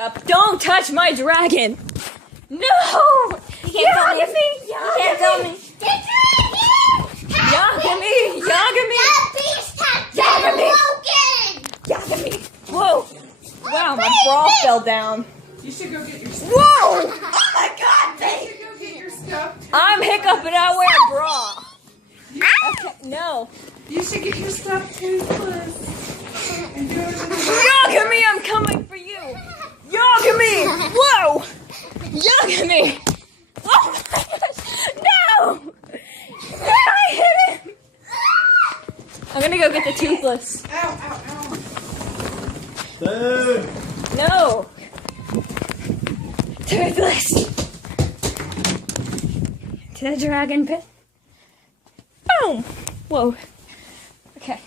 Hiccup, don't touch my dragon! No! You can't film me. Yagami! You can't film me. Yagami! Yagami! That beast has been broken! Yagami! Whoa! Wow, my bra fell down. You should go get your stuff. Whoa! Oh my god, You should go get your stuff. I'm Hiccup and I wear a bra. Okay, no. You should get your stuff too, please. And do it. Yagami, I'm coming for you! Yagami! Whoa! Yagami! Oh my gosh! No! I hit him! I'm gonna go get the toothless. Ow, ow, ow. Dude! No! Toothless! To the dragon pit. Boom! Whoa. Okay.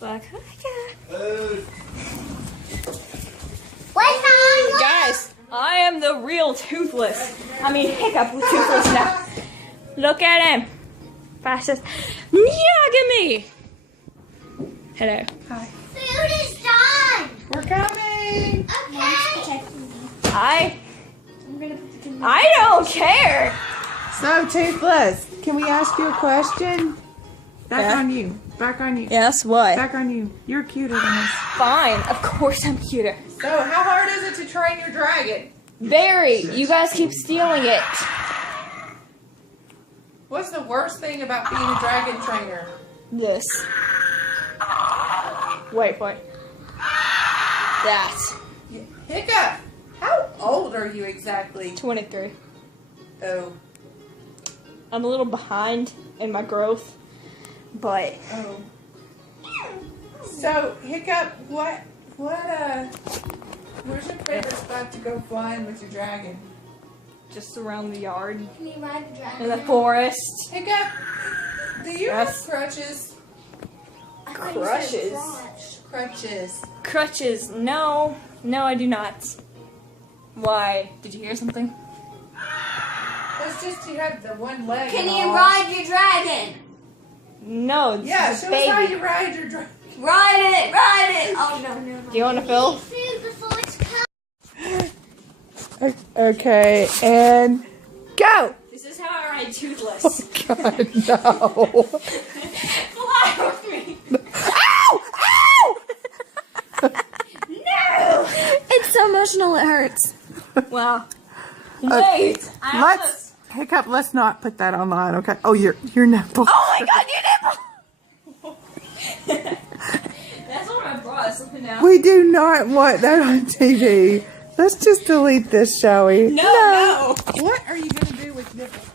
Back. Dude! What's on? Guys, I am the real Toothless. I mean, Hiccup with Toothless now. Look at him. Fastest. Yagami! Hello. Hi. Food is done. We're coming. Okay. I don't care. So, Toothless, can we ask you a question? Back Yeah. on you. Back on you. Yes, what? Back on you. You're cuter than us. Fine. Of course I'm cuter. So, how hard is it to train your dragon? Very. You guys keep stealing it. What's the worst thing about being a dragon trainer? This. Wait. That. Hiccup, how old are you exactly? 23. Oh. I'm a little behind in my growth, but Oh. So, Hiccup, where's your favorite spot to go flying with your dragon? just around the yard. Can you ride the dragon? In the forest. Hiccup, do you Yes. have crutches? I thought you said Crushes. crotch. Crutches. Crutches. No, I do not. Why? Did you hear something? It's just you have the one leg. Can and you all. ride your dragon? No, this Yeah, is show a us how baby. you ride your dragon. Ride it! Oh no. Do you want to fill? Food before it's cold. Okay, and go! This is how I ride Toothless. God, no. Fly with me. Ow! Ow! No. It's so emotional it hurts. Wow. Wait. Let's Hiccup. Let's not put that online, okay? Oh, your nipple. Oh my God, your nipple. That's what I brought. Something now. We do not want that on TV. Let's just delete this, shall we? No. What are you gonna do with nipples?